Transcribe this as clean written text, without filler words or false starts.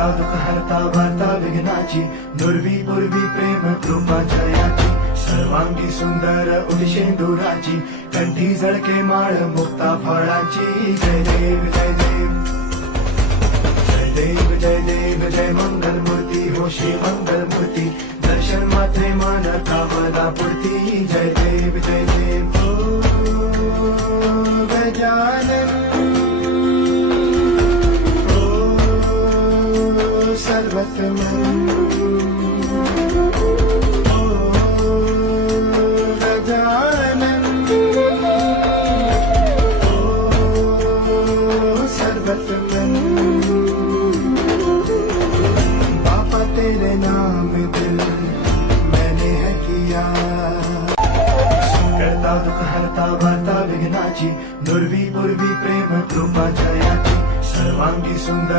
करता दुःख हरता वार्ता विघ्नाची, दुर्वी पूर्वी प्रेम कृपा जयाची, सर्वांगी सुंदर उदिशेंदुराची, कंठी झळके माळ मुक्ता फळाची. जय देव जय देव जय देव जय देव जय मंगल मूर्ती हो श्री मंगल मूर्ती, दर्शन मात्रे मन कामना पूर्ती. जय देव जय देव गजानन सर्वतमन गजानन सर्वतमन. बाबा तेरे नाम दिल मैंने है किया, करता दुःख हरता वार्ता विघ्नाची, दुर्वी पूर्वी प्रेम कृपा जयाची, सर्वांगी सुंदर